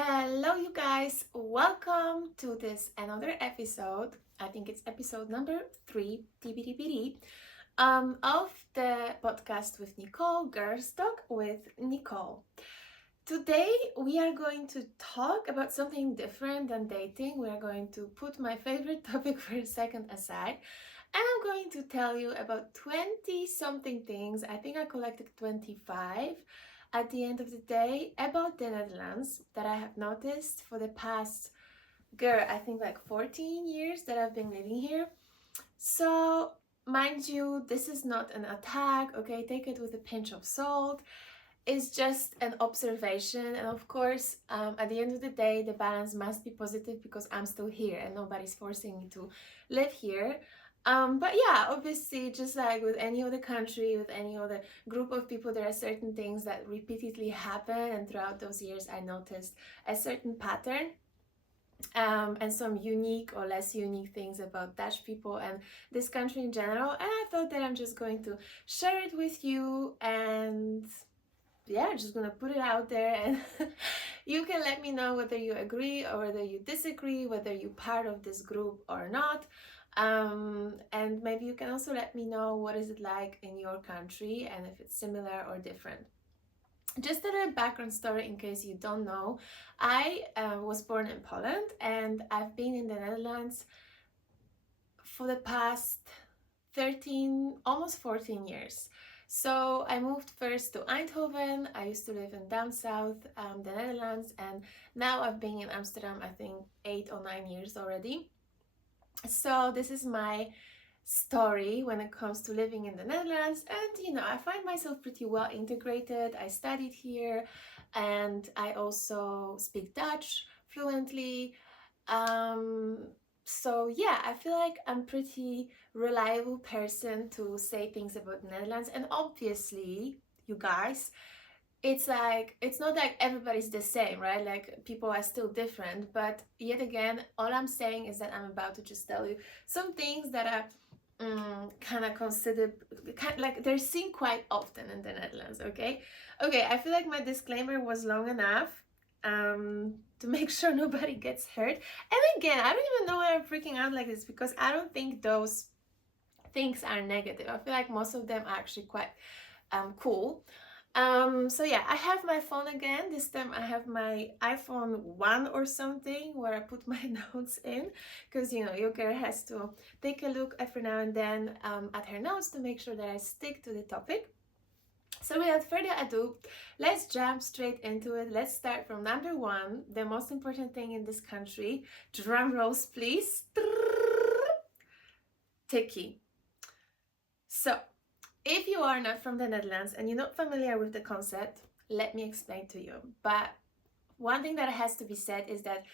Hello, you guys. Welcome to this another episode. I think it's episode number 3, TBTBD, of the podcast with Nicole, Girls Talk with Nicole. Today, we are going to talk about something different than dating. We are going to put my favorite topic for a second aside. And I'm going to tell you about 20 something things. I think I collected 25 at the end of the day about the Netherlands that I have noticed for the past, I think like 14 years that I've been living here. So, mind you, this is not an attack, okay? Take it with a pinch of salt. It's just an observation, and of course, at the end of the day, the balance must be positive because I'm still here and nobody's forcing me to live here. But yeah, obviously, just like with any other country, with any other group of people, there are certain things that repeatedly happen, and throughout those years, I noticed a certain pattern. And some unique or less unique things about Dutch people and this country in general. And I thought that I'm just going to share it with you, and yeah, just gonna put it out there, and you can let me know whether you agree or whether you disagree, whether you're part of this group or not. And maybe you can also let me know what is it like in your country and if it's similar or different. Just a little background story in case you don't know. I was born in Poland and I've been in the Netherlands for the past 13, almost 14 years. So I moved first to Eindhoven. I used to live in down south, the Netherlands, and now I've been in Amsterdam, I think 8 or 9 years already. So this is my story when it comes to living in the Netherlands, and I find myself pretty well integrated. I studied here and I also speak Dutch fluently. So yeah, I feel like I'm pretty reliable person to say things about the Netherlands. And obviously, you guys, it's not like everybody's the same, right? Like people are still different. But yet again, all I'm saying is that I'm about to just tell you some things that are kind of considered like they're seen quite often in the Netherlands. Okay, I feel like my disclaimer was long enough to make sure nobody gets hurt. And again, I don't even know why I'm freaking out like this, because I don't think those things are negative. I feel like most of them are actually quite cool. So yeah, I have my phone again. This time I have my iPhone 1 or something where I put my notes in, because your girl has to take a look every now and then at her notes to make sure that I stick to the topic. So without further ado, let's jump straight into it. Let's start from number 1, the most important thing in this country. Drum rolls, please. Tikkie. So, if you are not from the Netherlands and you're not familiar with the concept, let me explain to you. But one thing that has to be said is that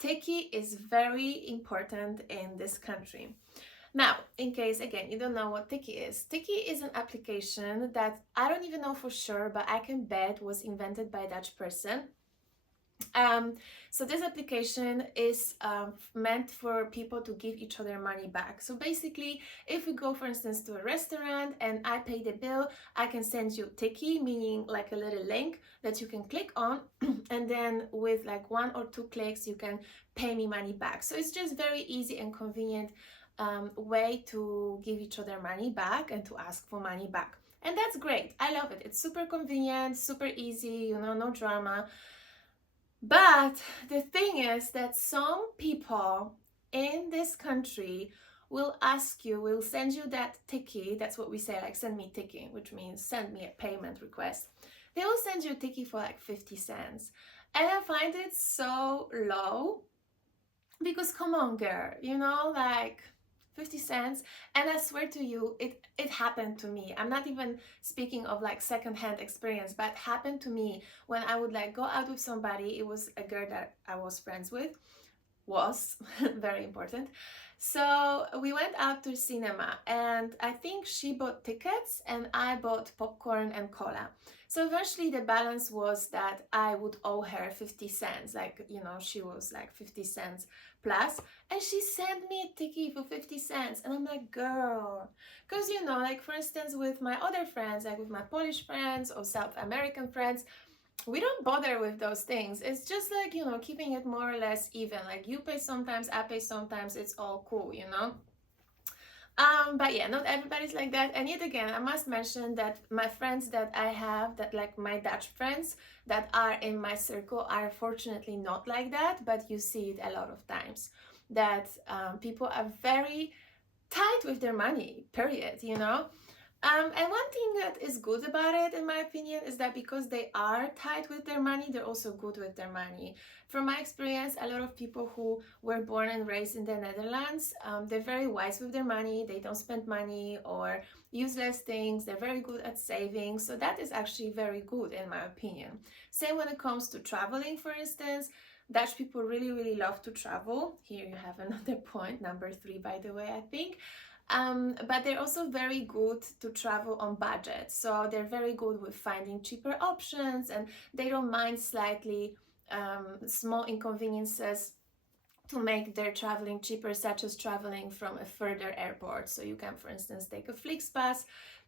Tikkie is very important in this country. Now, in case, again, you don't know what Tikkie is an application that I don't even know for sure, but I can bet was invented by a Dutch person. So this application is meant for people to give each other money back. So basically, if we go, for instance, to a restaurant and I pay the bill, I can send you Tikkie, meaning like a little link that you can click on, and then with like 1 or 2 clicks, you can pay me money back. So it's just very easy and convenient way to give each other money back and to ask for money back. And that's great. I love it. It's super convenient, super easy, no drama. But the thing is that some people in this country will send you that Tikkie. That's what we say, like send me Tikkie, which means send me a payment request. They will send you a Tikkie for like 50 cents. And I find it so low because come on, girl, like 50 cents. And I swear to you, it happened to me. I'm not even speaking of like secondhand experience, but it happened to me when I would like go out with somebody. It was a girl that I was friends with, was very important. So we went out to cinema and I think she bought tickets and I bought popcorn and cola. So eventually the balance was that I would owe her 50 cents, like, she was like 50 cents plus, and she sent me a Tikkie for 50 cents. And I'm like, girl, because, like for instance, with my other friends, like with my Polish friends or South American friends, we don't bother with those things. It's just like, keeping it more or less even. Like you pay sometimes, I pay sometimes, it's all cool. But yeah, not everybody's like that. And yet again, I must mention that my friends that I have, that like my Dutch friends that are in my circle, are fortunately not like that. But you see it a lot of times that people are very tight with their money, period. And one thing that is good about it, in my opinion, is that because they are tight with their money, they're also good with their money. From my experience, a lot of people who were born and raised in the Netherlands, they're very wise with their money. They don't spend money or useless things. They're very good at saving. So that is actually very good, in my opinion. Same when it comes to traveling, for instance. Dutch people really, really love to travel. Here you have another point, number 3, by the way, I think. But they're also very good to travel on budget. So they're very good with finding cheaper options, and they don't mind slightly small inconveniences to make their traveling cheaper, such as traveling from a further airport. So you can, for instance, take a Flixbus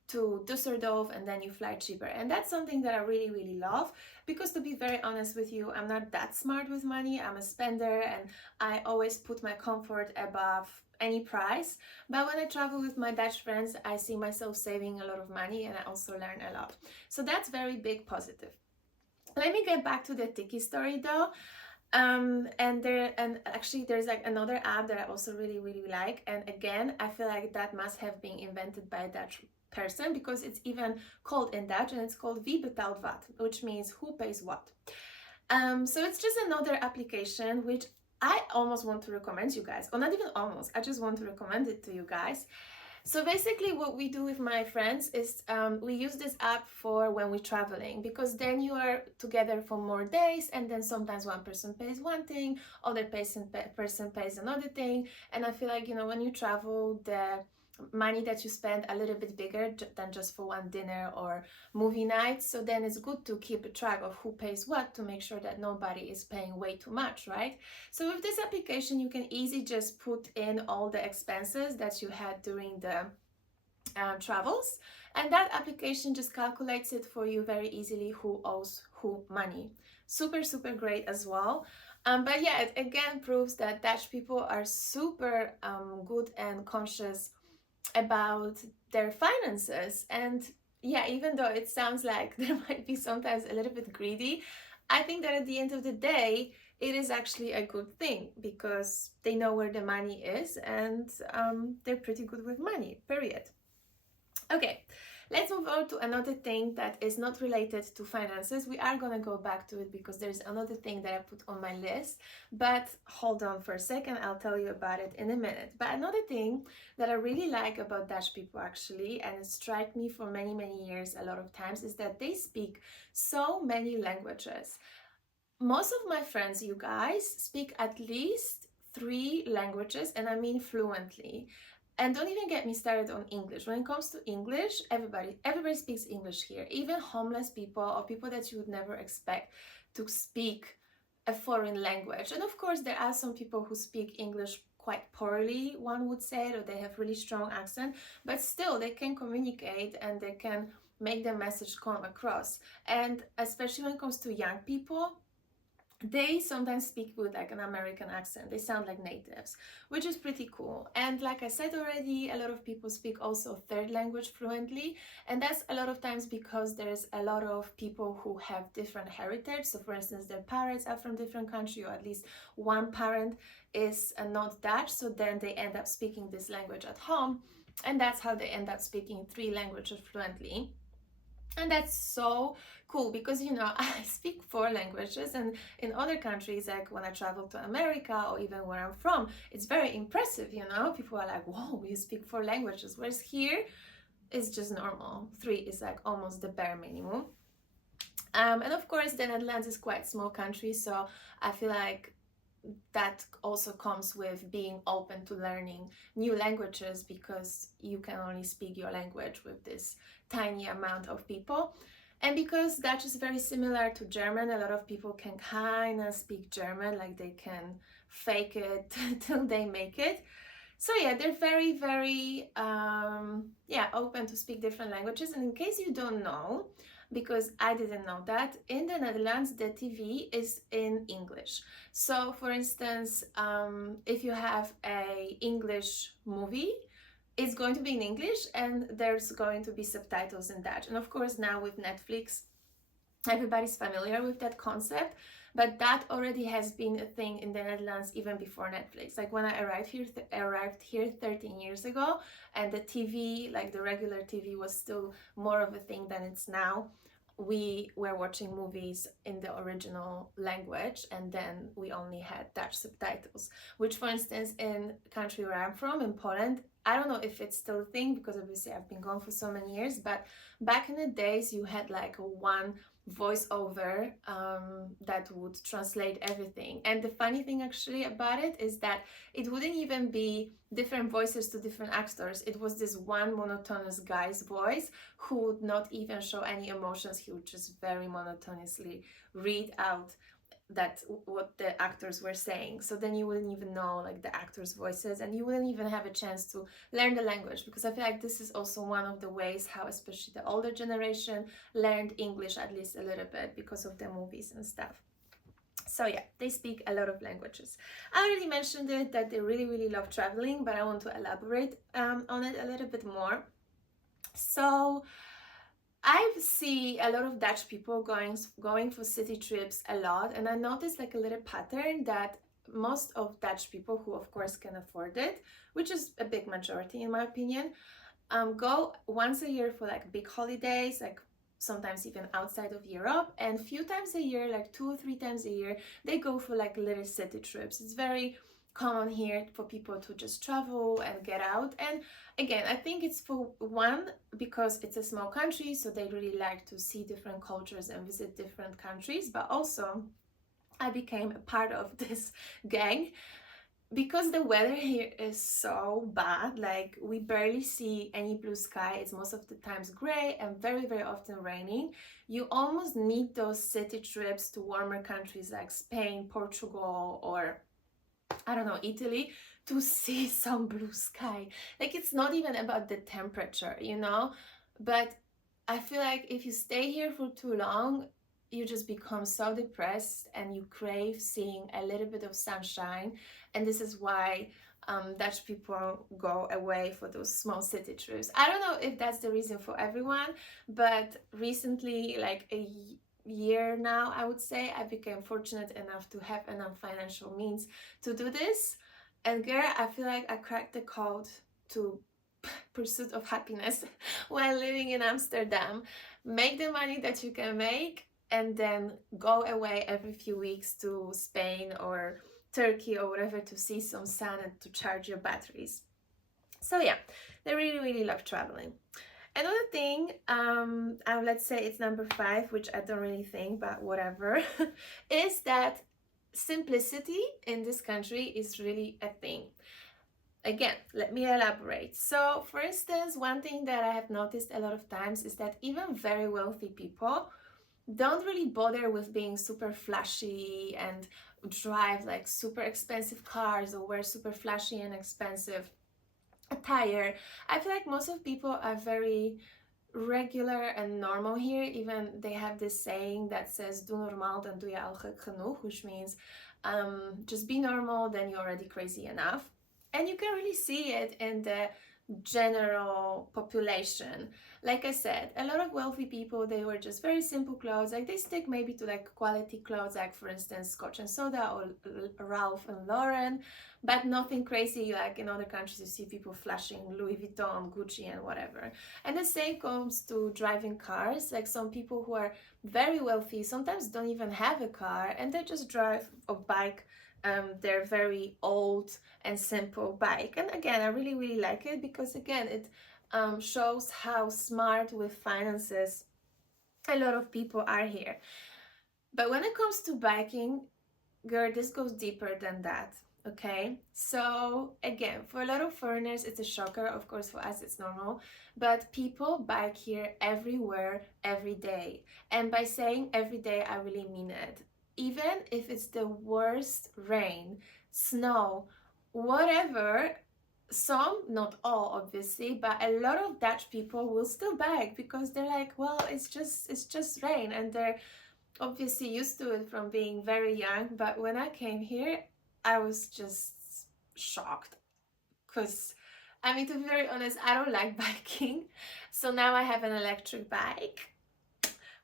to Düsseldorf and then you fly cheaper. And that's something that I really, really love, because to be very honest with you, I'm not that smart with money. I'm a spender and I always put my comfort above any price. But when I travel with my Dutch friends, I see myself saving a lot of money and I also learn a lot. So that's very big positive. Let me get back to the Tikkie story though. And actually there's like another app that I also really, really like. And again, I feel like that must have been invented by a Dutch person, because it's even called in Dutch, and it's called Wie Betaalt wat, which means who pays what. So it's just another application which I almost want to recommend you guys, or not even almost, I just want to recommend it to you guys. So basically what we do with my friends is we use this app for when we're traveling, because then you are together for more days, and then sometimes one person pays one thing, other person pays another thing. And I feel like, when you travel, the money that you spend a little bit bigger than just for one dinner or movie night. So then it's good to keep a track of who pays what, to make sure that nobody is paying way too much, right? So with this application, you can easily just put in all the expenses that you had during the travels, and that application just calculates it for you very easily, who owes who money. Super, super great as well. But yeah, it again proves that Dutch people are super good and conscious about their finances. And yeah, even though it sounds like there might be sometimes a little bit greedy, I think that at the end of the day, it is actually a good thing, because they know where the money is, and they're pretty good with money, period. Okay, let's move on to another thing that is not related to finances. We are gonna go back to it because there's another thing that I put on my list, but hold on for a second, I'll tell you about it in a minute. But another thing that I really like about Dutch people actually, and it struck me for many, many years a lot of times, is that they speak so many languages. Most of my friends, you guys, speak at least 3 languages, and I mean fluently. And don't even get me started on English. When it comes to English, everybody speaks English here. Even homeless people, or people that you would never expect to speak a foreign language. And of course, there are some people who speak English quite poorly, one would say, or they have really strong accent, but still they can communicate and they can make their message come across. And especially when it comes to young people, they sometimes speak with like an American accent. They sound like natives, which is pretty cool. And like I said already, a lot of people speak also third language fluently. And that's a lot of times because there's a lot of people who have different heritage. So for instance, their parents are from different country, or at least one parent is not Dutch. So then they end up speaking this language at home. And that's how they end up speaking 3 languages fluently. And that's so cool, because I speak 4 languages, and in other countries, like when I travel to America or even where I'm from, it's very impressive. People are like, whoa, you speak 4 languages, whereas here it's just normal. 3 is like almost the bare minimum. And of course the Netherlands is quite a small country, so I feel like that also comes with being open to learning new languages, because you can only speak your language with this tiny amount of people. And because Dutch is very similar to German, a lot of people can kind of speak German, like they can fake it till they make it. So yeah, they're very, very open to speak different languages. And in case you don't know, because I didn't know that. In the Netherlands, the TV is in English. So, for instance, if you have a English movie, it's going to be in English and there's going to be subtitles in Dutch. And of course, now with Netflix, everybody's familiar with that concept, but that already has been a thing in the Netherlands even before Netflix. Like when I arrived here 13 years ago, and the TV, like the regular TV, was still more of a thing than it's now. We were watching movies in the original language, and then we only had Dutch subtitles, which, for instance, in the country where I'm from, in Poland, I don't know if it's still a thing because obviously I've been gone for so many years, but back in the days you had like a one voiceover that would translate everything. And the funny thing actually about it is that it wouldn't even be different voices to different actors. It was this one monotonous guy's voice who would not even show any emotions. He would just very monotonously read out that what the actors were saying. So then you wouldn't even know like the actors' voices, and you wouldn't even have a chance to learn the language, because I feel like this is also one of the ways how especially the older generation learned English, at least a little bit, because of the movies and stuff. So yeah, they speak a lot of languages. I already mentioned it that they really love traveling, but I want to elaborate on it a little bit more. So I see a lot of Dutch people going for city trips a lot, and I noticed like a little pattern that most of Dutch people who of course can afford it, which is a big majority in my opinion, go once a year for like big holidays, like sometimes even outside of Europe, and few times a year, like 2 or 3 times a year, they go for like little city trips. It's very common here for people to just travel and get out. And again, I think it's for one, because it's a small country, so they really like to see different cultures and visit different countries, but also I became a part of this gang because the weather here is so bad. Like we barely see any blue sky. It's most of the times gray and very often raining. You almost need those city trips to warmer countries like Spain, Portugal, or I don't know, Italy, to see some blue sky. Like it's not even about the temperature, you know? But I feel like if you stay here for too long, you just become so depressed and you crave seeing a little bit of sunshine. And this is why Dutch people go away for those small city trips. I don't know if that's the reason for everyone, but recently, like a year now, I would say, I became fortunate enough to have enough financial means to do this. And girl, I feel like I cracked the code to pursuit of happiness while living in Amsterdam. Make the money that you can make and then go away every few weeks to Spain or Turkey or whatever to see some sun and to charge your batteries. So yeah, they really love traveling. Another thing, let's say it's number 5, which I don't really think, but whatever, is that simplicity in this country is really a thing. Again, let me elaborate. So, for instance, one thing that I have noticed a lot of times is that even very wealthy people don't really bother with being super flashy and drive like super expensive cars or wear super flashy and expensive attire. I feel like most of people are very regular and normal here. Even they have this saying that says doe normaal, dan doe je al gek genoeg, which means just be normal, then you're already crazy enough. And you can really see it in the general population. Like I said, a lot of wealthy people, they wear just very simple clothes. Like they stick maybe to like quality clothes, like for instance Scotch and Soda or Ralph and Lauren, but nothing crazy. Like in other countries you see people flashing Louis Vuitton, Gucci and whatever. And the same comes to driving cars. Like some people who are very wealthy sometimes don't even have a car and they just drive a bike, their very old and simple bike. And again, I really like it because again it shows how smart with finances a lot of people are here. But when it comes to biking, girl, this goes deeper than that. Okay, so again, for a lot of foreigners it's a shocker. Of course, for us it's normal, but people bike here everywhere every day. And by saying every day, I really mean it. Even if it's the worst rain, snow, whatever, some, not all obviously, but a lot of Dutch people will still bike because they're like, well, it's just rain, and they're obviously used to it from being very young. But when I came here, I was just shocked because, I mean, to be very honest, I don't like biking. So now I have an electric bike,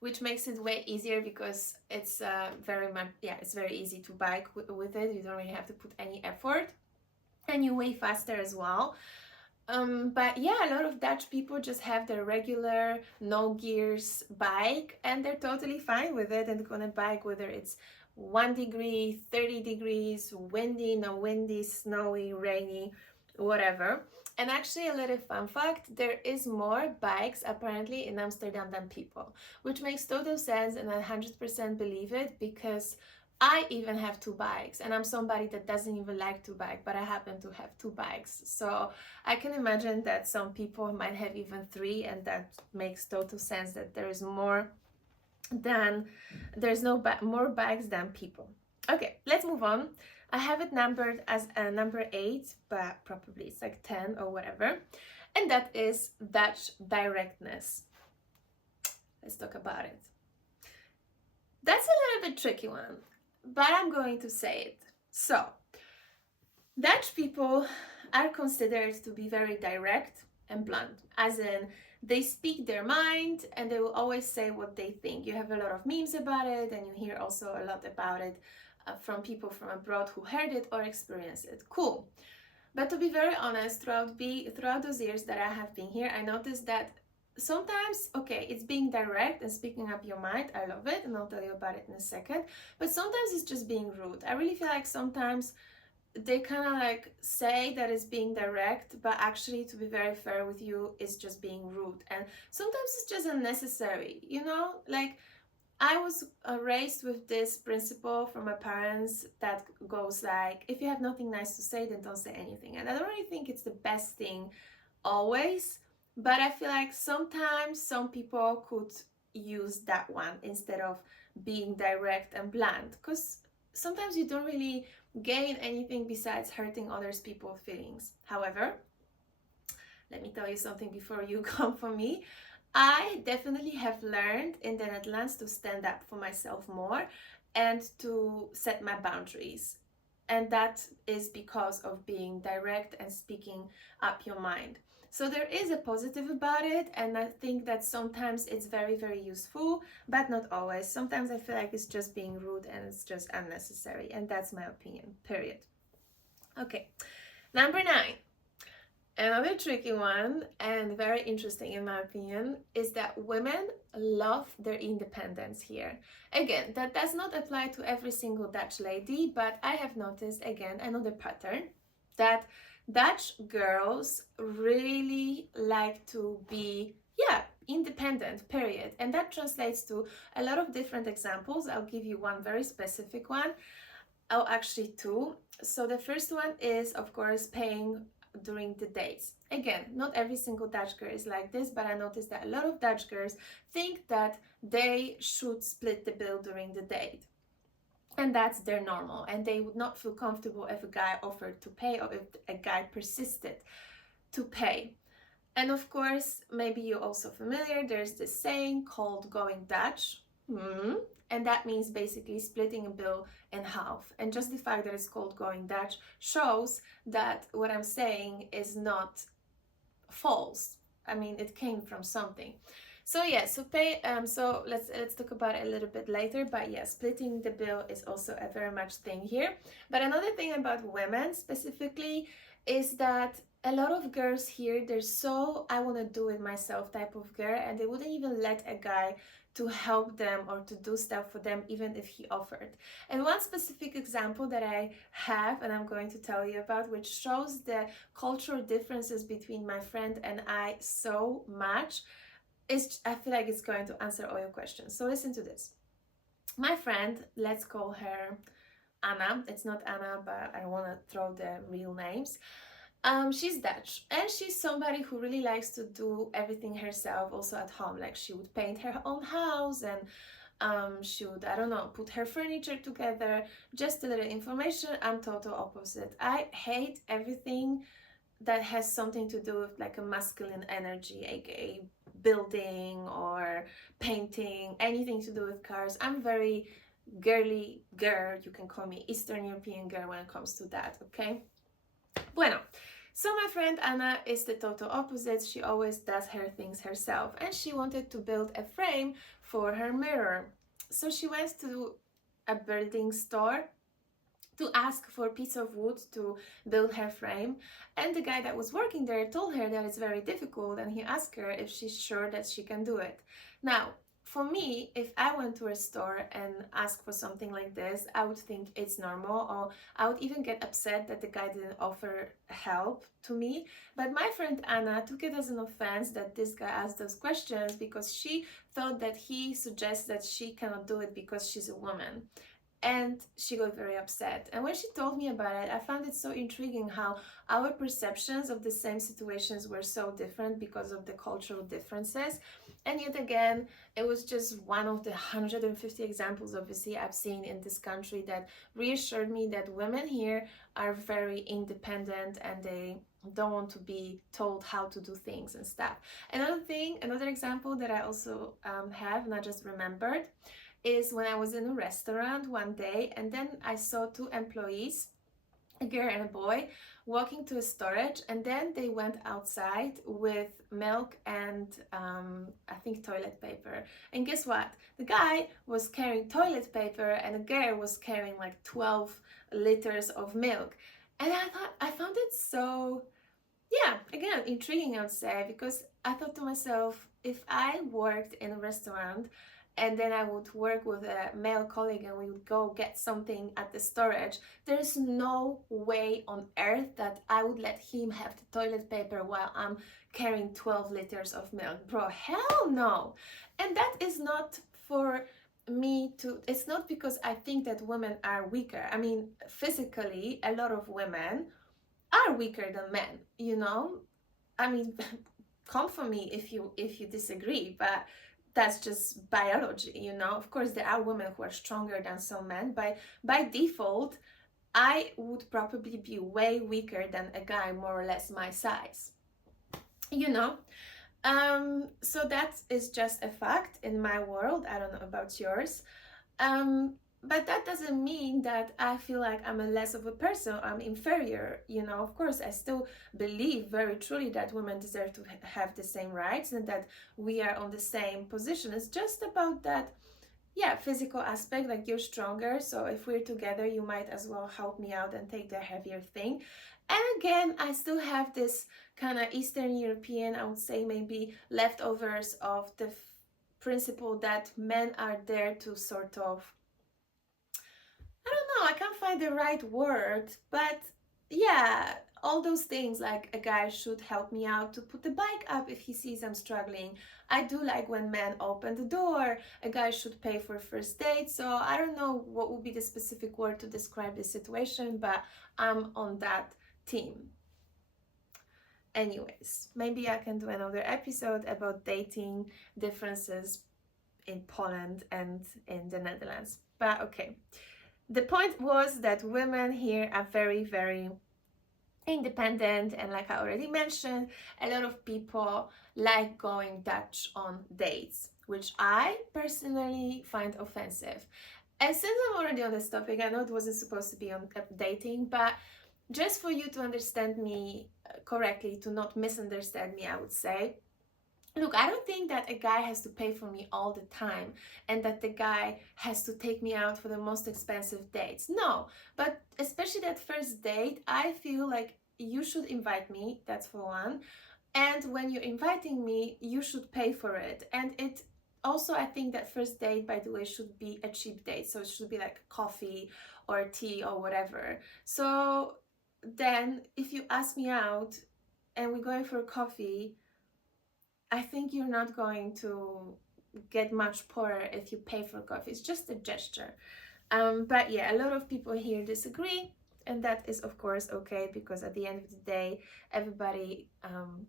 which makes it way easier because it's very much, yeah, it's very easy to bike with it. You don't really have to put any effort, and you way faster as well. But yeah, a lot of Dutch people just have their regular no gears bike, and they're totally fine with it, and they're gonna bike whether it's 1 degree, 30 degrees, windy, no windy, snowy, rainy, whatever. And actually, a little fun fact, there is more bikes apparently in Amsterdam than people, which makes total sense, and I 100% believe it because I even have two bikes, and I'm somebody that doesn't even like to bike, but I happen to have two bikes. So I can imagine that some people might have even three, and that makes total sense that there is more than there's no more bikes than people. Okay, let's move on. I have it numbered as number 8, but probably it's like 10 or whatever, and that is Dutch directness. Let's talk about it. That's a little bit tricky one, but I'm going to say it. So, Dutch people are considered to be very direct and blunt, as in they speak their mind and they will always say what they think. You have a lot of memes about it, and you hear also a lot about it from people from abroad who heard it or experienced it. Cool. But to be very honest, throughout those years that I have been here, I noticed that sometimes, okay, it's being direct and speaking up your mind. I love it, and I'll tell you about it in a second. But sometimes it's just being rude. I really feel like sometimes they kind of like say that it's being direct, but actually, to be very fair with you, it's just being rude. And sometimes it's just unnecessary, you know? Like, I was raised with this principle from my parents that goes like, if you have nothing nice to say, then don't say anything. And I don't really think it's the best thing always, but I feel like sometimes some people could use that one instead of being direct and blunt, because sometimes you don't really gain anything besides hurting others people's feelings. However, let me tell you something before you come for me. I definitely have learned in the Netherlands to stand up for myself more and to set my boundaries. And that is because of being direct and speaking up your mind. So there is a positive about it, and I think that sometimes it's very, very useful, but not always. Sometimes I feel like it's just being rude and it's just unnecessary, and that's my opinion, period. Okay, number 9. Another tricky one, and very interesting in my opinion, is that women love their independence here. Again, that does not apply to every single Dutch lady, but I have noticed again another pattern that Dutch girls really like to be, yeah, independent, period. And that translates to a lot of different examples. I'll give you one very specific one. Oh, actually, two. So the first one is, of course, paying during the dates. Again, not every single Dutch girl is like this, but I noticed that a lot of Dutch girls think that they should split the bill during the date. And that's their normal. And they would not feel comfortable if a guy offered to pay or if a guy persisted to pay. And of course, maybe you're also familiar, there's this saying called going Dutch. And that means basically splitting a bill in half. And just the fact that it's called going Dutch shows that what I'm saying is not false. I mean, it came from something. So yeah, so pay. So let's talk about it a little bit later. But yeah, splitting the bill is also a very much thing here. But another thing about women specifically is that a lot of girls here, they're so I want to do it myself type of girl, and they wouldn't even let a guy to help them or to do stuff for them even if he offered. And one specific example that I have and I'm going to tell you about, which shows the cultural differences between my friend and I so much, is I feel like it's going to answer all your questions. So listen to this. My friend, let's call her Anna. It's not Anna, but I want to throw the real names. She's Dutch, and she's somebody who really likes to do everything herself, also at home. Like, she would paint her own house, and she would, I don't know, put her furniture together. Just a little information, I'm total opposite. I hate everything that has something to do with like a masculine energy, aka building or painting, anything to do with cars. I'm very girly girl. You can call me Eastern European girl when it comes to that, okay? Bueno. So my friend Anna is the total opposite. She always does her things herself, and she wanted to build a frame for her mirror. So she went to a building store to ask for a piece of wood to build her frame, and the guy that was working there told her that it's very difficult, and he asked her if she's sure that she can do it. Now, for me, if I went to a store and asked for something like this, I would think it's normal, or I would even get upset that the guy didn't offer help to me. But my friend Anna took it as an offense that this guy asked those questions, because she thought that he suggests that she cannot do it because she's a woman. And she got very upset. And when she told me about it, I found it so intriguing how our perceptions of the same situations were so different because of the cultural differences. And yet again, it was just one of the 150 examples, obviously, I've seen in this country that reassured me that women here are very independent and they don't want to be told how to do things and stuff. Another example that I also have, and I just remembered, is when I was in a restaurant one day, and then I saw two employees, a girl and a boy, walking to a storage, and then they went outside with milk and I think toilet paper. And guess what? The guy was carrying toilet paper and the girl was carrying like 12 liters of milk. And I found it so, yeah, again, intriguing, I would say, because I thought to myself, if I worked in a restaurant and then I would work with a male colleague and we would go get something at the storage, there's no way on earth that I would let him have the toilet paper while I'm carrying 12 liters of milk. Bro, hell no. And that is not for me to, it's not because I think that women are weaker. I mean, physically, a lot of women are weaker than men, you know? I mean, come for me if you disagree, but that's just biology, you know? Of course, there are women who are stronger than some men. By default, I would probably be way weaker than a guy more or less my size, you know? So that is just a fact in my world. I don't know about yours. But that doesn't mean that I feel like I'm a less of a person, I'm inferior, you know. Of course, I still believe very truly that women deserve to have the same rights and that we are on the same position. It's just about that, yeah, physical aspect, like you're stronger, so if we're together, you might as well help me out and take the heavier thing. And again, I still have this kind of Eastern European, I would say maybe leftovers of the principle that men are there to sort of, I don't know, I can't find the right word, but yeah, all those things, like a guy should help me out to put the bike up if he sees I'm struggling. I do like when men open the door. A guy should pay for first date. So I don't know what would be the specific word to describe this situation, but I'm on that team. Anyways, maybe I can do another episode about dating differences in Poland and in the Netherlands. But okay. The point was that women here are very, very independent, and like I already mentioned, a lot of people like going Dutch on dates, which I personally find offensive. And since I'm already on this topic, I know it wasn't supposed to be on dating, but just for you to understand me correctly, to not misunderstand me, I would say, look, I don't think that a guy has to pay for me all the time and that the guy has to take me out for the most expensive dates. No, but especially that first date, I feel like you should invite me, that's for one. And when you're inviting me, you should pay for it. And it also, I think that first date, by the way, should be a cheap date. So it should be like coffee or tea or whatever. So then if you ask me out and we're going for coffee, I think you're not going to get much poorer if you pay for coffee. It's just a gesture. But yeah, a lot of people here disagree, and that is of course okay, because at the end of the day, everybody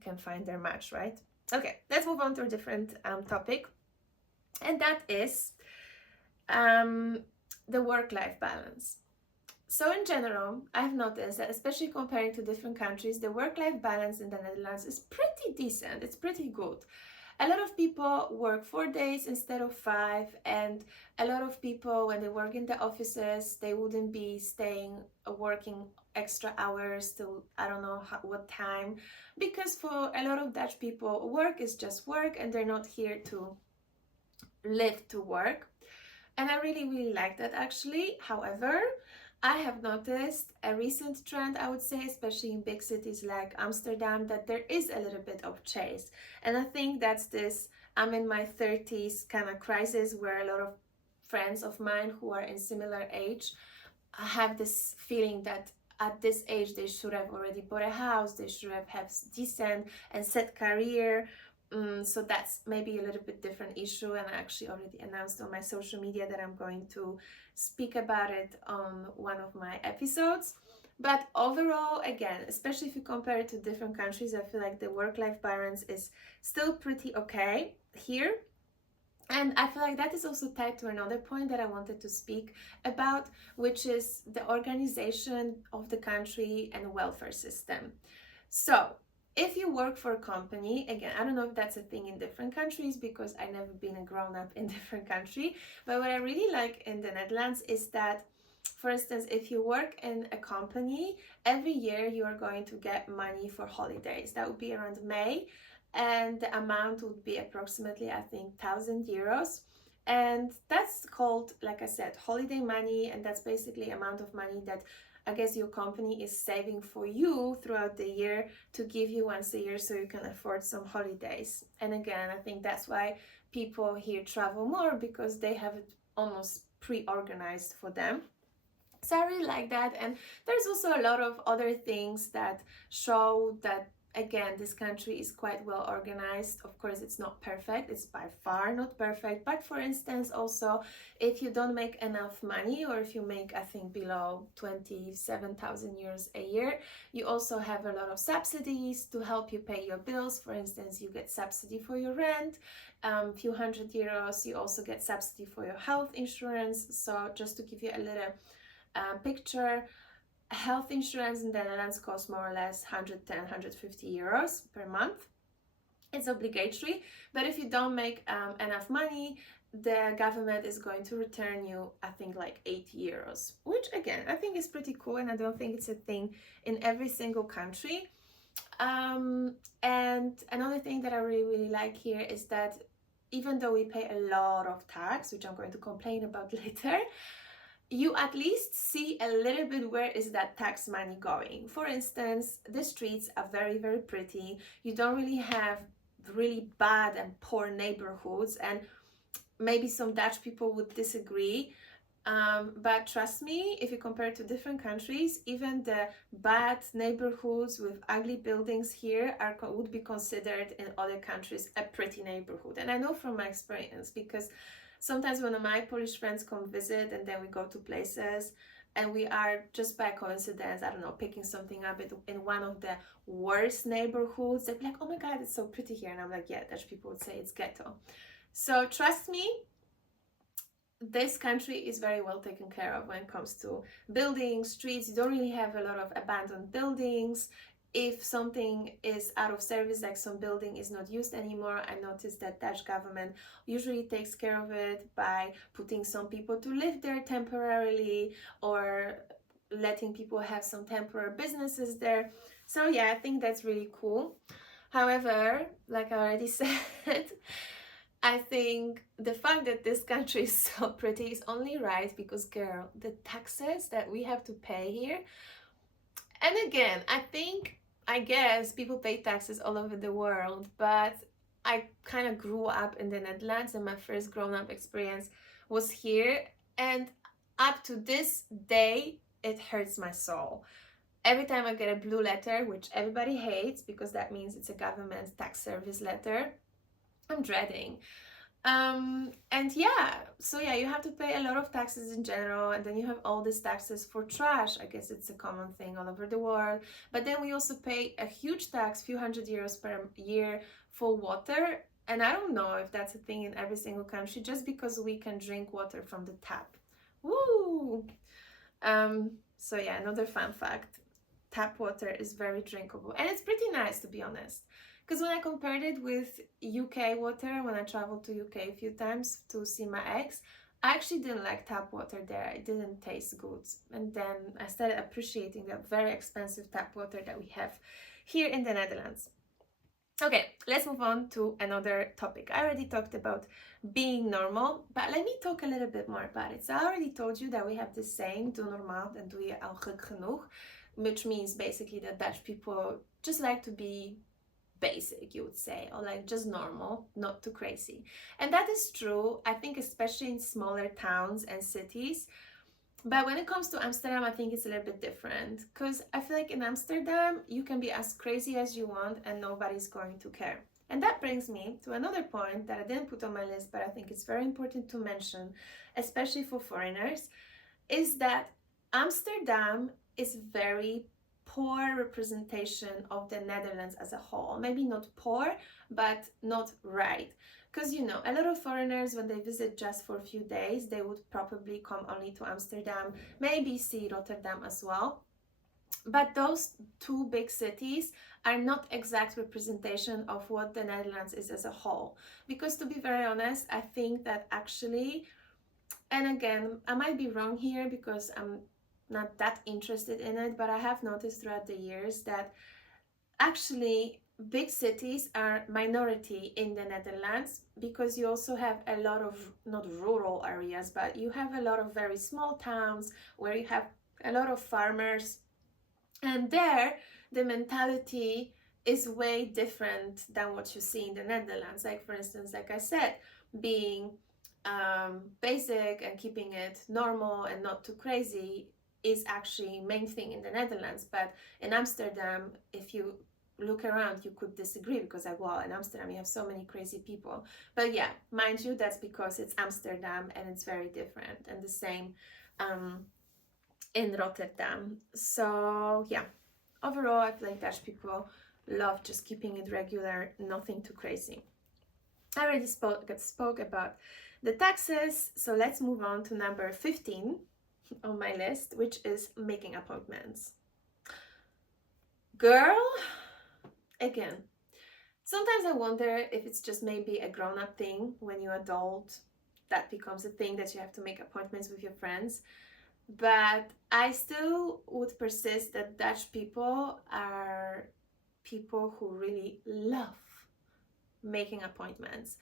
can find their match, right? Okay, let's move on to a different topic, and that is the work-life balance. So in general, I've noticed that especially comparing to different countries, the work-life balance in the Netherlands is pretty decent. It's pretty good. A lot of people work 4 days instead of 5, and a lot of people, when they work in the offices, they wouldn't be staying working extra hours till I don't know what time, because for a lot of Dutch people, work is just work and they're not here to live to work. And I really, really like that actually. However, I have noticed a recent trend, I would say, especially in big cities like Amsterdam, that there is a little bit of chase. And I think that's this I'm in my 30s kind of crisis where a lot of friends of mine who are in similar age have this feeling that at this age they should have already bought a house, they should have decent and set career. So that's maybe a little bit different issue, and I actually already announced on my social media that I'm going to speak about it on one of my episodes. But overall, again, especially if you compare it to different countries, I feel like the work-life balance is still pretty okay here. And I feel like that is also tied to another point that I wanted to speak about, which is the organization of the country and welfare system. So, if you work for a company, again, I don't know if that's a thing in different countries because I never been a grown up in different country, but what I really like in the Netherlands is that, for instance, if you work in a company, every year you are going to get money for holidays. That would be around May, and the amount would be approximately, I think, 1,000 euros. And that's called, like I said, holiday money, and that's basically amount of money that I guess your company is saving for you throughout the year to give you once a year so you can afford some holidays. And again, I think that's why people here travel more, because they have it almost pre-organized for them. So I really like that. And there's also a lot of other things that show that, again, this country is quite well organized. Of course, it's not perfect, it's by far not perfect, but for instance, also if you don't make enough money, or if you make, I think, below 27,000 euros a year, you also have a lot of subsidies to help you pay your bills. For instance, you get subsidy for your rent, few €100. You also get subsidy for your health insurance. So just to give you a little picture, health insurance in the Netherlands costs more or less 110, 150 euros per month. It's obligatory, but if you don't make enough money, the government is going to return you, I think, like 80 euros, which again, I think is pretty cool, and I don't think it's a thing in every single country. And another thing that I really, really like here is that even though we pay a lot of tax, which I'm going to complain about later, you at least see a little bit where is that tax money going. For instance, the streets are very, very pretty. You don't really have really bad and poor neighborhoods, and maybe some Dutch people would disagree, but trust me, if you compare it to different countries, even the bad neighborhoods with ugly buildings here would be considered in other countries a pretty neighborhood. And I know from my experience, because sometimes when my Polish friends come visit and then we go to places and we are just by coincidence, I don't know, picking something up in one of the worst neighborhoods, they'd be like, oh my God, it's so pretty here. And I'm like, yeah, Dutch people would say it's ghetto. So trust me, this country is very well taken care of when it comes to buildings, streets. You don't really have a lot of abandoned buildings. If something is out of service, like some building is not used anymore, I noticed that Dutch government usually takes care of it by putting some people to live there temporarily, or letting people have some temporary businesses there. So yeah, I think that's really cool. However, like I already said, I think the fact that this country is so pretty is only right because, girl, the taxes that we have to pay here. And again, I guess people pay taxes all over the world, but I kind of grew up in the Netherlands and my first grown up experience was here. And up to this day, it hurts my soul. Every time I get a blue letter, which everybody hates because that means it's a government tax service letter, I'm dreading. And yeah, so yeah, you have to pay a lot of taxes in general, and then you have all these taxes for trash. I guess it's a common thing all over the world. But then we also pay a huge tax, few €100 per year, for water. And I don't know if that's a thing in every single country, just because we can drink water from the tap. Woo! So yeah, another fun fact, tap water is very drinkable, and it's pretty nice, to be honest. Because when I compared it with UK water, when I traveled to UK a few times to see my ex, I actually didn't like tap water there. It didn't taste good. And then I started appreciating the very expensive tap water that we have here in the Netherlands. Okay, let's move on to another topic. I already talked about being normal, but let me talk a little bit more about it. So I already told you that we have this saying, doe normaal, dan doe je al gek genoeg, which means basically that Dutch people just like to be basic, you would say, or like just normal, not too crazy. And that is true, I think, especially in smaller towns and cities. But when it comes to Amsterdam, I think it's a little bit different, because I feel like in Amsterdam, you can be as crazy as you want and nobody's going to care. And that brings me to another point that I didn't put on my list, but I think it's very important to mention, especially for foreigners, is that Amsterdam is very poor representation of the Netherlands as a whole. Maybe not poor, but not right. Because, you know, a lot of foreigners, when they visit just for a few days, they would probably come only to Amsterdam, maybe see Rotterdam as well. But those two big cities are not exact representation of what the Netherlands is as a whole. Because to be very honest, I think that actually, and again, I might be wrong here because I'm not that interested in it, but I have noticed throughout the years that actually big cities are minority in the Netherlands, because you also have a lot of, not rural areas, but you have a lot of very small towns where you have a lot of farmers, and there the mentality is way different than what you see in the Netherlands. Like, for instance, like I said, being basic and keeping it normal and not too crazy is actually main thing in the Netherlands. But in Amsterdam, if you look around, you could disagree, because like, well, in Amsterdam you have so many crazy people. But yeah, mind you, that's because it's Amsterdam and it's very different. And the same in Rotterdam. So yeah, overall, I feel like Dutch people love just keeping it regular, nothing too crazy. I already spoke about the taxes, so let's move on to number 15 on my list, which is making appointments. Girl, again, sometimes I wonder if it's just maybe a grown-up thing. When you're adult, that becomes a thing that you have to make appointments with your friends. But I still would persist that Dutch people are people who really love making appointments.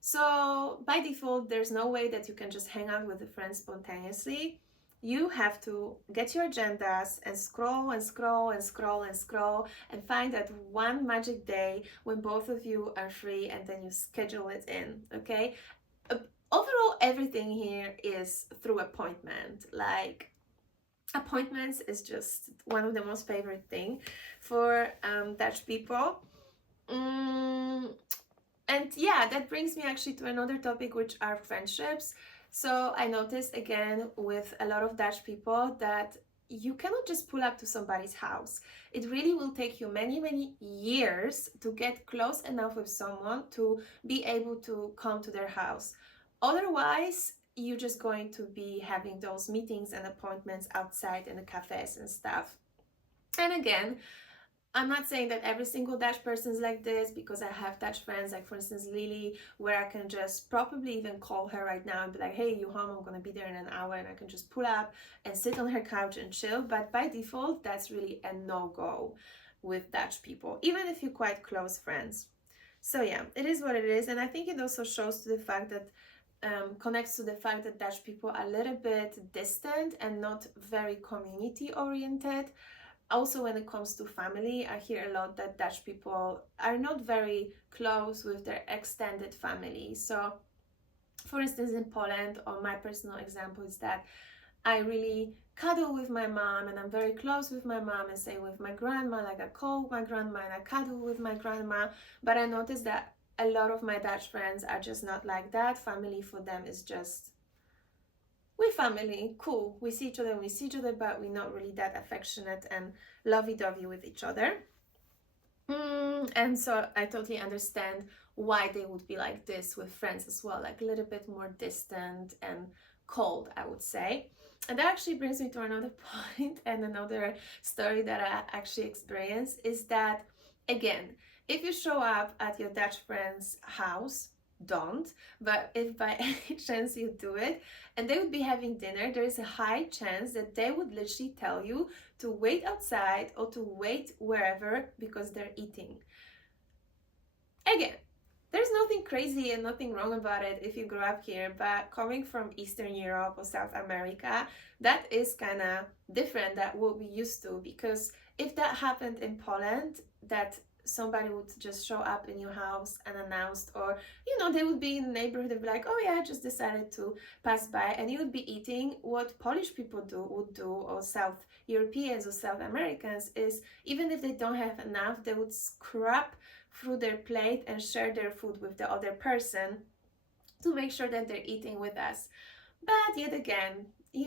So by default, there's no way that you can just hang out with a friend spontaneously. You have to get your agendas and scroll and scroll and scroll and scroll and find that one magic day when both of you are free, and then you schedule it in, okay? Overall, everything here is through appointment. Like, appointments is just one of the most favorite thing for Dutch people. And yeah, that brings me actually to another topic, which are friendships. So I noticed again with a lot of Dutch people that you cannot just pull up to somebody's house. It really will take you many, many years to get close enough with someone to be able to come to their house. Otherwise, you're just going to be having those meetings and appointments outside in the cafes and stuff. And again, I'm not saying that every single Dutch person is like this, because I have Dutch friends, like for instance Lily, where I can just probably even call her right now and be like, hey, you home? I'm gonna be there in an hour, and I can just pull up and sit on her couch and chill. But by default, that's really a no-go with Dutch people, even if you're quite close friends. So yeah, it is what it is. And I think it also shows to the fact that connects to the fact that Dutch people are a little bit distant and not very community oriented. Also, when it comes to family, I hear a lot that Dutch people are not very close with their extended family. So, for instance, in Poland, or my personal example is that I really cuddle with my mom, and I'm very close with my mom, and same with my grandma. Like, I call my grandma and I cuddle with my grandma. But I noticed that a lot of my Dutch friends are just not like that. Family for them is just, we're family, cool, we see each other, but we're not really that affectionate and lovey-dovey with each other. And so I totally understand why they would be like this with friends as well, like a little bit more distant and cold, I would say. And that actually brings me to another point and another story that I actually experienced is that, again, if you show up at your Dutch friend's house, don't, but if by any chance you do it and they would be having dinner, there is a high chance that they would literally tell you to wait outside or to wait wherever because they're eating. Again, there's nothing crazy and nothing wrong about it if you grew up here, but coming from Eastern Europe or South America, that is kind of different than what we used to. Because if that happened in Poland, that somebody would just show up in your house and announced, or they would be in the neighborhood and be like, oh yeah, I just decided to pass by, and you would be eating. What Polish people would do, or South Europeans or South Americans, is even if they don't have enough, they would scrap through their plate and share their food with the other person to make sure that they're eating with us. But yet again,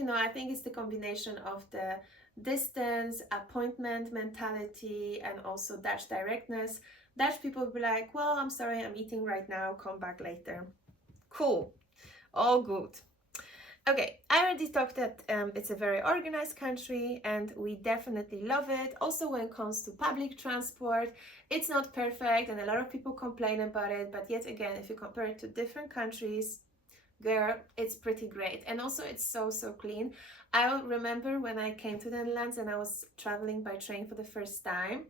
I think it's the combination of the distance, appointment mentality, and also Dutch directness. Dutch people will be like, well, I'm sorry, I'm eating right now, come back later. Cool, all good. Okay, I already talked that it's a very organized country and we definitely love it. Also, when it comes to public transport, it's not perfect and a lot of people complain about it. But yet again, if you compare it to different countries, girl, it's pretty great. And also, it's so, so clean. I remember when I came to the Netherlands and I was traveling by train for the first time,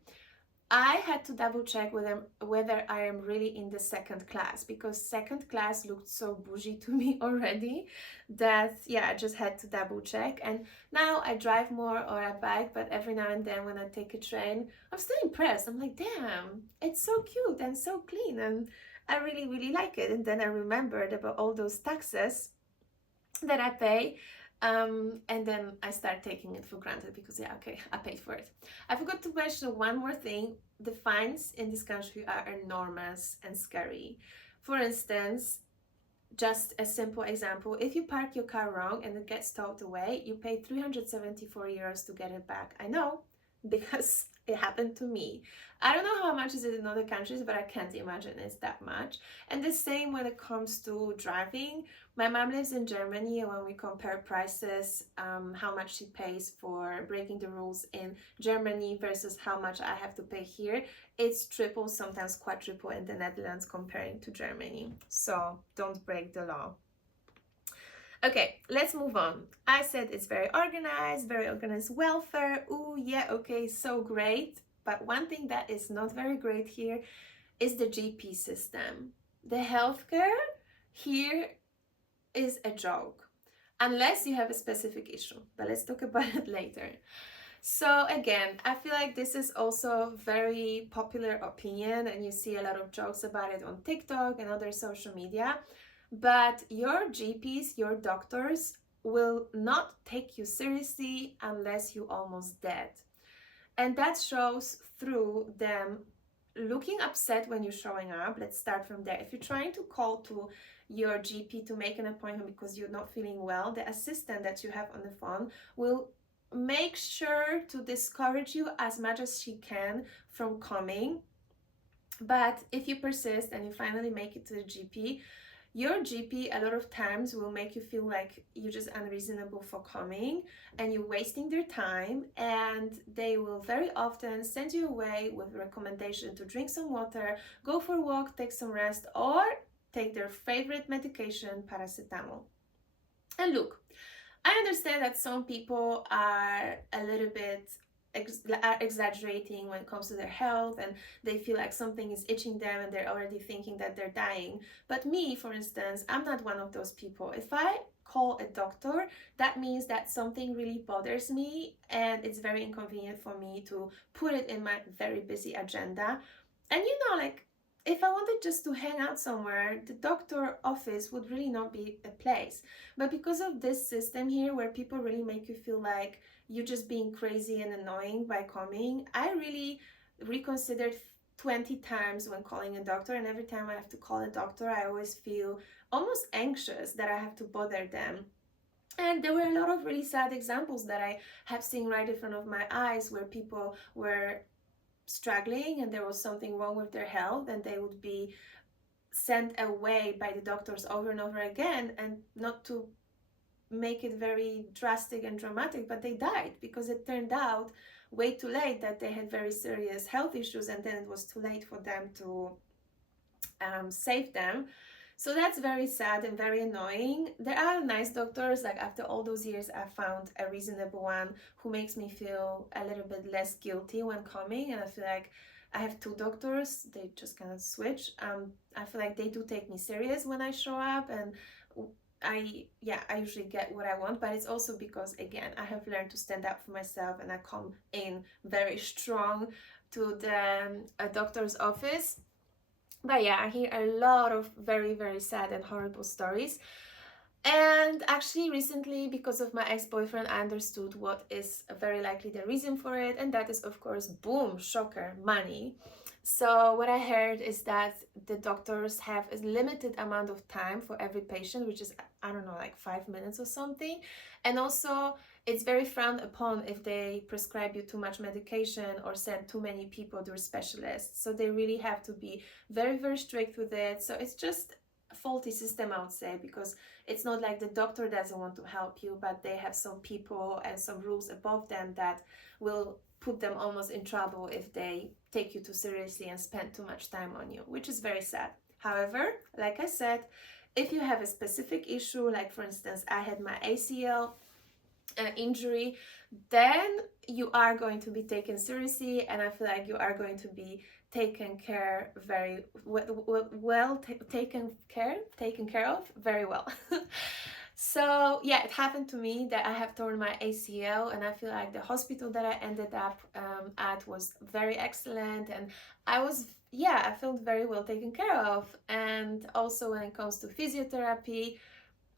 I had to double check whether I am really in the second class, because second class looked so bougie to me already that, yeah, I just had to double check. And now I drive more or I bike, but every now and then when I take a train, I'm still impressed. I'm like, damn, it's so cute and so clean, and I really, really like it. And then I remembered about all those taxes that I pay. And then I start taking it for granted because, yeah, okay, I paid for it. I forgot to mention one more thing. The fines in this country are enormous and scary. For instance, just a simple example, if you park your car wrong and it gets towed away, you pay 374 euros to get it back. I know, because it happened to me. I don't know how much is it in other countries, but I can't imagine it's that much. And the same when it comes to driving. My mom lives in Germany, and when we compare prices, how much she pays for breaking the rules in Germany versus how much I have to pay here, it's triple, sometimes quadruple in the Netherlands comparing to Germany. So don't break the law. Okay, let's move on. I said it's very organized welfare. Ooh, yeah, okay, so great. But one thing that is not very great here is the GP system. The healthcare here is a joke, unless you have a specific issue. But let's talk about it later. So again, I feel like this is also very popular opinion, and you see a lot of jokes about it on TikTok and other social media. But your GPs, your doctors, will not take you seriously unless you're almost dead. And that shows through them looking upset when you're showing up. Let's start from there. If you're trying to call to your GP to make an appointment because you're not feeling well, the assistant that you have on the phone will make sure to discourage you as much as she can from coming. But if you persist and you finally make it to the GP, your GP a lot of times will make you feel like you're just unreasonable for coming and you're wasting their time, and they will very often send you away with a recommendation to drink some water, go for a walk, take some rest, or take their favorite medication, paracetamol. And look, I understand that some people are a little bit exaggerating when it comes to their health, and they feel like something is itching them and they're already thinking that they're dying. But me, for instance, I'm not one of those people. If I call a doctor, that means that something really bothers me and it's very inconvenient for me to put it in my very busy agenda. And like, if I wanted just to hang out somewhere, the doctor office would really not be a place. But because of this system here where people really make you feel like you're just being crazy and annoying by coming, I really reconsidered 20 times when calling a doctor. And every time I have to call a doctor, I always feel almost anxious that I have to bother them. And there were a lot of really sad examples that I have seen right in front of my eyes where people were struggling and there was something wrong with their health, and they would be sent away by the doctors over and over again, and not to make it very drastic and dramatic, but they died because it turned out way too late that they had very serious health issues, and then it was too late for them to save them. So that's very sad and very annoying. There are nice doctors, like after all those years, I found a reasonable one who makes me feel a little bit less guilty when coming, and I feel like I have two doctors, they just kind of switch. I feel like they do take me serious when I show up, and I usually get what I want, but it's also because, again, I have learned to stand up for myself, and I come in very strong to the doctor's office. But yeah, I hear a lot of very, very sad and horrible stories. And actually, recently, because of my ex-boyfriend, I understood what is very likely the reason for it. And that is, of course, boom, shocker, money. So what I heard is that the doctors have a limited amount of time for every patient, which is, I don't know, like 5 minutes or something. And also, it's very frowned upon if they prescribe you too much medication or send too many people to a specialist. So they really have to be very, very strict with it. So it's just a faulty system, I would say, because it's not like the doctor doesn't want to help you, but they have some people and some rules above them that will put them almost in trouble if they take you too seriously and spend too much time on you, which is very sad. However, like I said, if you have a specific issue, like for instance, I had my ACL injury, then you are going to be taken seriously, and I feel like you are going to be taken care very well, taken care of very well. So yeah, it happened to me that I have torn my ACL, and I feel like the hospital that I ended up at was very excellent, and I felt very well taken care of. And also when it comes to physiotherapy,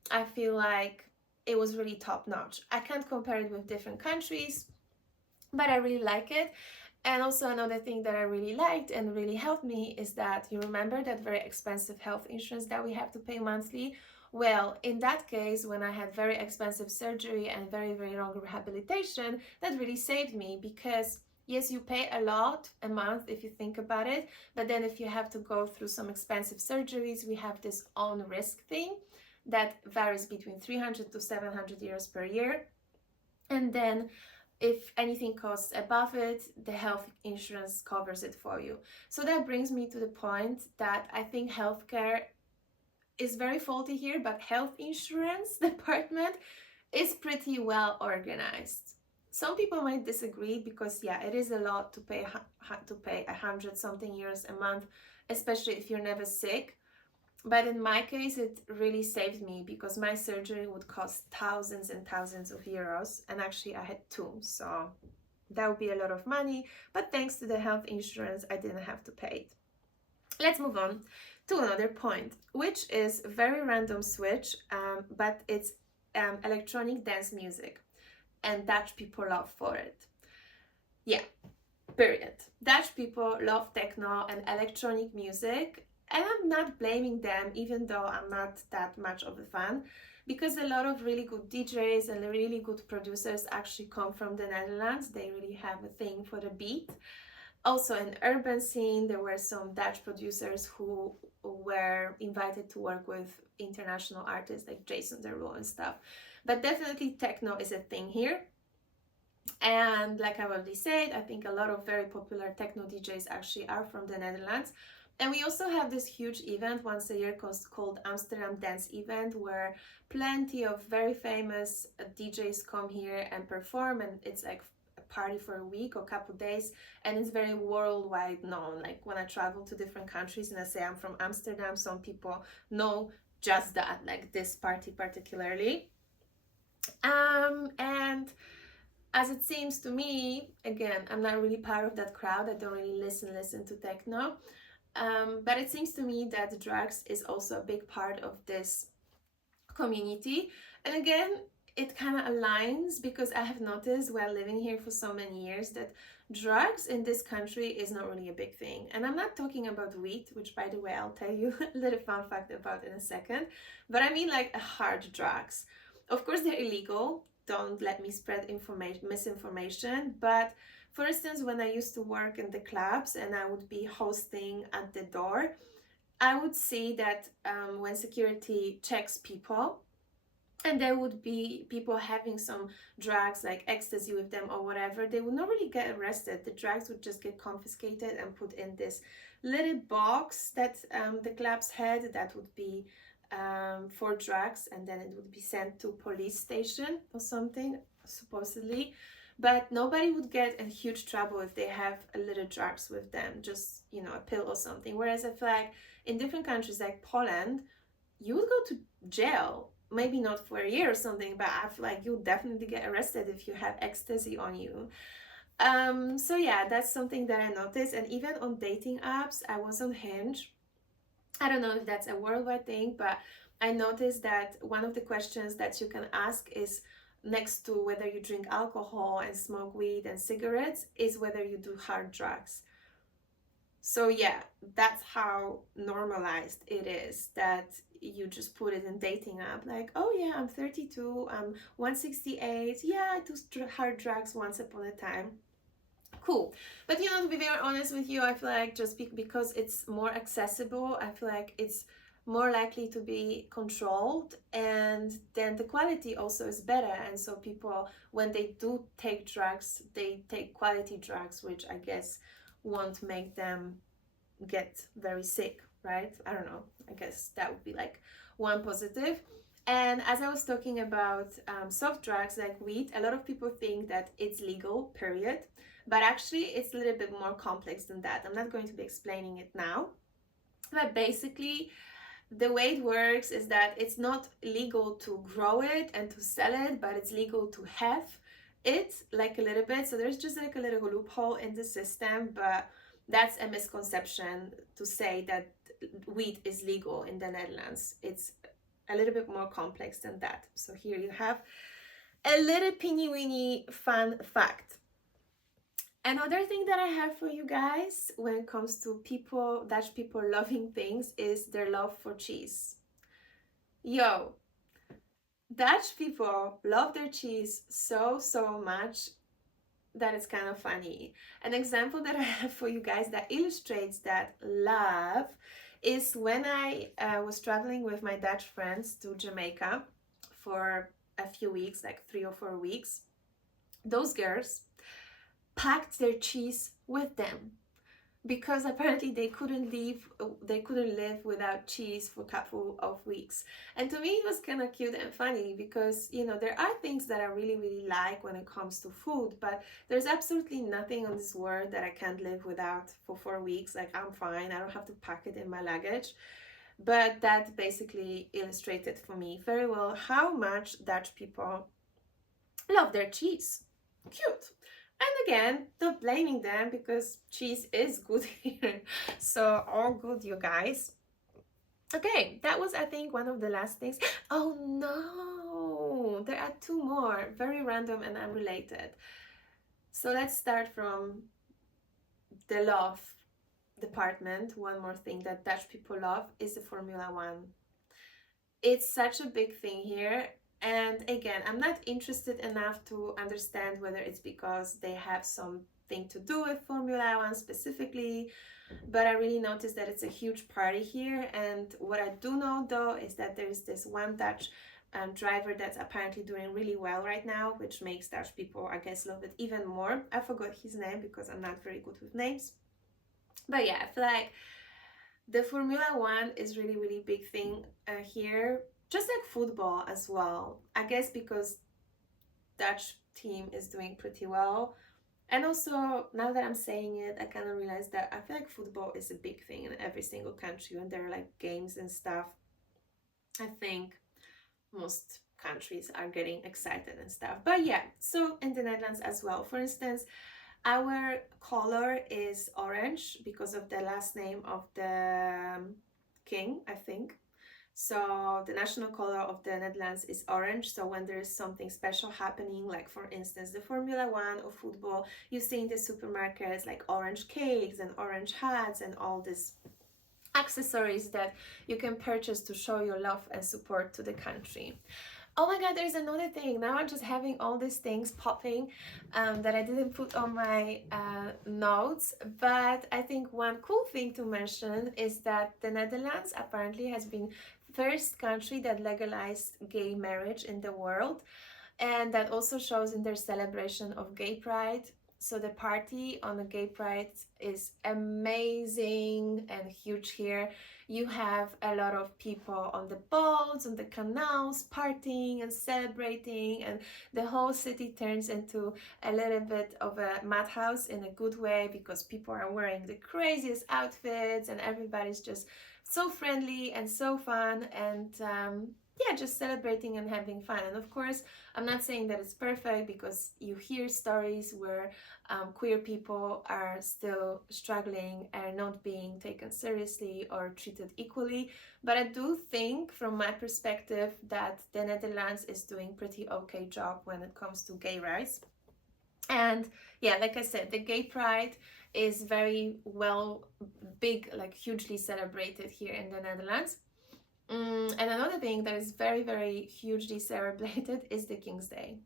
I feel like it was really top notch. I can't compare it with different countries, but I really like it. And also another thing that I really liked and really helped me is that you remember that very expensive health insurance that we have to pay monthly? Well, in that case, when I had very expensive surgery and very, very long rehabilitation, that really saved me because yes, you pay a lot a month if you think about it, but then if you have to go through some expensive surgeries, we have this own risk thing that varies between 300 to 700 euros per year. And then if anything costs above it, the health insurance covers it for you. So that brings me to the point that I think healthcare is very faulty here, but health insurance department is pretty well organized. Some people might disagree because yeah, it is a lot to pay 100 something euros a month, especially if you're never sick. But in my case, it really saved me because my surgery would cost thousands and thousands of euros. And actually, I had two. So that would be a lot of money. But thanks to the health insurance, I didn't have to pay it. Let's move on to another point, which is a very random switch, but it's electronic dance music. And Dutch people love for it. Yeah, period. Dutch people love techno and electronic music. And I'm not blaming them, even though I'm not that much of a fan, because a lot of really good DJs and really good producers actually come from the Netherlands. They really have a thing for the beat. Also in urban scene, there were some Dutch producers who were invited to work with international artists like Jason Derulo and stuff. But definitely techno is a thing here. And like I already said, I think a lot of very popular techno DJs actually are from the Netherlands. And we also have this huge event once a year called Amsterdam Dance Event, where plenty of very famous DJs come here and perform, and it's like a party for a week or a couple days, and it's very worldwide known. Like when I travel to different countries and I say I'm from Amsterdam, some people know just that, like this party particularly. And as it seems to me, again, I'm not really part of that crowd. I don't really listen to techno. But it seems to me that drugs is also a big part of this community. And again, it kind of aligns because I have noticed while living here for so many years that drugs in this country is not really a big thing. And I'm not talking about weed, which by the way, I'll tell you a little fun fact about in a second, but I mean like hard drugs. Of course, they're illegal. Don't let me spread misinformation, but for instance, when I used to work in the clubs and I would be hosting at the door, I would see that when security checks people, and there would be people having some drugs like ecstasy with them or whatever. They would not really get arrested. The drugs would just get confiscated and put in this little box that the clubs had that would be for drugs, and then it would be sent to police station or something, supposedly. But nobody would get in huge trouble if they have a little drugs with them, just, you know, a pill or something. Whereas I feel like in different countries like Poland, you would go to jail, maybe not for a year or something, but I feel like you'll definitely get arrested if you have ecstasy on you. So yeah, that's something that I noticed. And even on dating apps, I was on Hinge. I don't know if that's a worldwide thing, but I noticed that one of the questions that you can ask is, next to whether you drink alcohol and smoke weed and cigarettes, is whether you do hard drugs. So yeah, that's how normalized it is, that you just put it in dating app, like, oh yeah, I'm 32, I'm 168, yeah, I do hard drugs once upon a time. Cool. But you know, to be very honest with you, I feel like just because it's more accessible, I feel like it's more likely to be controlled, and then the quality also is better. And so people, when they do take drugs, they take quality drugs, which I guess won't make them get very sick, right? I don't know. I guess that would be like one positive. And as I was talking about soft drugs like weed, a lot of people think that it's legal, period. But actually, it's a little bit more complex than that. I'm not going to be explaining it now. But basically, the way it works is that it's not legal to grow it and to sell it, but it's legal to have it, like a little bit. So there's just like a little loophole in the system, but that's a misconception to say that weed is legal in the Netherlands. It's a little bit more complex than that. So here you have a little peeny weeny fun fact. Another thing that I have for you guys when it comes to people, Dutch people loving things, is their love for cheese. Yo, Dutch people love their cheese so much that it's kind of funny. An example that I have for you guys that illustrates that love is when I was traveling with my Dutch friends to Jamaica for a few weeks, like 3 or 4 weeks. Those girls packed their cheese with them because apparently they couldn't live without cheese for a couple of weeks. And to me it was kind of cute and funny because, you know, there are things that I really like when it comes to food, but there's absolutely nothing on this world that I can't live without for 4 weeks. Like, I'm fine, I don't have to pack it in my luggage. But that basically illustrated for me very well how much Dutch people love their cheese. Cute. And again, not blaming them because cheese is good here. So all good, you guys. Okay, that was, I think, one of the last things. Oh no, there are 2 more, very random and unrelated. So let's start from the love department. One more thing that Dutch people love is the Formula One. It's such a big thing here. And again, I'm not interested enough to understand whether it's because they have something to do with Formula One specifically, but I really noticed that it's a huge party here. And what I do know though is that there's this one Dutch driver that's apparently doing really well right now, which makes Dutch people, I guess, love it even more. I forgot his name because I'm not very good with names. But yeah, I feel like the Formula One is really big thing here, just like football as well. I guess because Dutch team is doing pretty well. And also, now that I'm saying it, I kind of realize that I feel like football is a big thing in every single country when there are like games and stuff. I think most countries are getting excited and stuff. But yeah, so in the Netherlands as well. For instance, our color is orange because of the last name of the king, I think. So the national color of the Netherlands is orange. So when there is something special happening, like for instance the Formula One or football, you see in the supermarkets like orange cakes and orange hats and all this accessories that you can purchase to show your love and support to the country. Oh my god, there's another thing. Now I'm just having all these things popping that I didn't put on my notes, but I think one cool thing to mention is that the Netherlands apparently has been first country that legalized gay marriage in the world, and that also shows in their celebration of Gay Pride. So the party on the Gay Pride is amazing and huge here. You have a lot of people on the boats, on the canals, partying and celebrating, and the whole city turns into a little bit of a madhouse in a good way, because people are wearing the craziest outfits and everybody's just so friendly and so fun, and yeah, just celebrating and having fun. And of course, I'm not saying that it's perfect, because you hear stories where queer people are still struggling and not being taken seriously or treated equally. But I do think, from my perspective, that the Netherlands is doing pretty okay job when it comes to gay rights. And yeah, like I said, the Gay Pride is very big, like hugely celebrated here in the Netherlands. And another thing that is very, very hugely celebrated is the King's Day.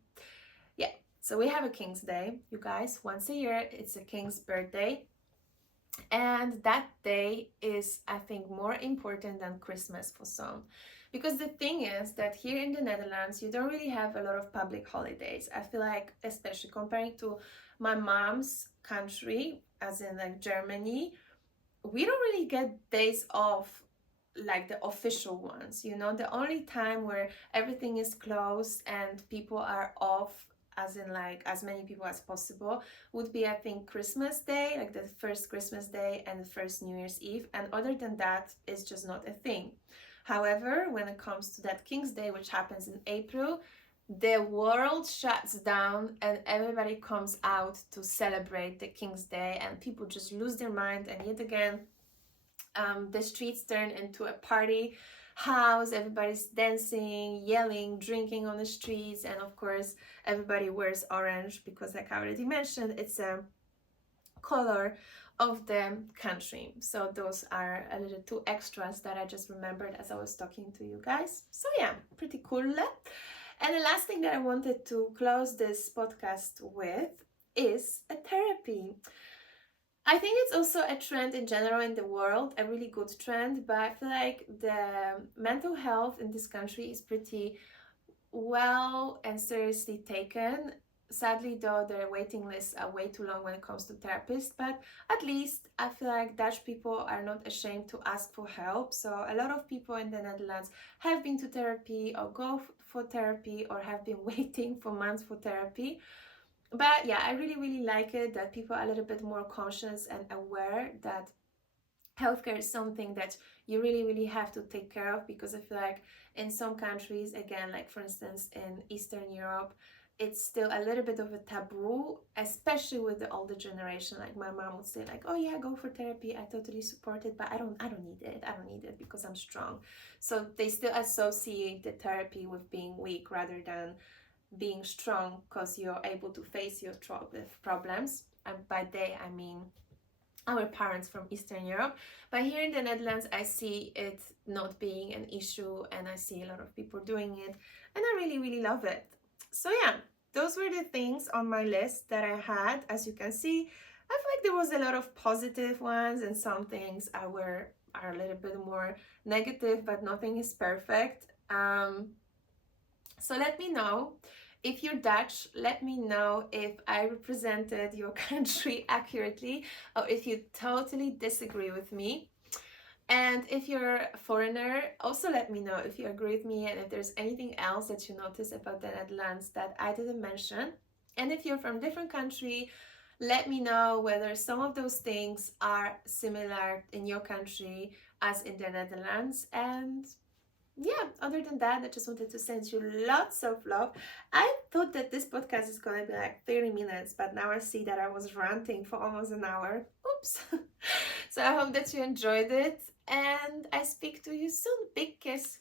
Yeah, so we have a King's Day, you guys, once a year. It's a king's birthday. And that day is, I think, more important than Christmas for some. Because the thing is that here in the Netherlands, you don't really have a lot of public holidays. I feel like, especially comparing to my mom's country, as in like Germany, we don't really get days off like the official ones. The only time where everything is closed and people are off, as in like as many people as possible, would be, I think, Christmas Day, like the first Christmas Day and the first New Year's Eve. And other than that, it's just not a thing. However, when it comes to that King's Day, which happens in April, the world shuts down and everybody comes out to celebrate the King's Day, and people just lose their mind. And yet again, the streets turn into a party house. Everybody's dancing, yelling, drinking on the streets, and of course everybody wears orange, because like I already mentioned, it's a color of the country. So those are a little two extras that I just remembered as I was talking to you guys. So yeah, pretty cool. And the last thing that I wanted to close this podcast with is a therapy. I think it's also a trend in general in the world, a really good trend, but I feel like the mental health in this country is pretty well and seriously taken. Sadly, though, the waiting lists are way too long when it comes to therapists, but at least I feel like Dutch people are not ashamed to ask for help. So a lot of people in the Netherlands have been to therapy or go for therapy or have been waiting for months for therapy. But yeah, I really, really like it that people are a little bit more conscious and aware that healthcare is something that you really, really have to take care of, because I feel like in some countries, again, like for instance in Eastern Europe, it's still a little bit of a taboo, especially with the older generation. Like my mom would say like, oh yeah, go for therapy, I totally support it, but I don't need it because I'm strong. So they still associate the therapy with being weak rather than being strong, because you're able to face your problems. And by they, I mean our parents from Eastern Europe. But here in the Netherlands, I see it not being an issue, and I see a lot of people doing it, and I really, really love it. So yeah, those were the things on my list that I had. As you can see, I feel like there was a lot of positive ones, and some things are a little bit more negative, but nothing is perfect. So let me know if you're Dutch. Let me know if I represented your country accurately, or if you totally disagree with me. And if you're a foreigner, also let me know if you agree with me and if there's anything else that you notice about the Netherlands that I didn't mention. And if you're from a different country, let me know whether some of those things are similar in your country as in the Netherlands. And yeah, other than that, I just wanted to send you lots of love. I thought that this podcast is going to be like 30 minutes, but now I see that I was ranting for almost an hour. Oops. So I hope that you enjoyed it, and I speak to you soon. Big kiss.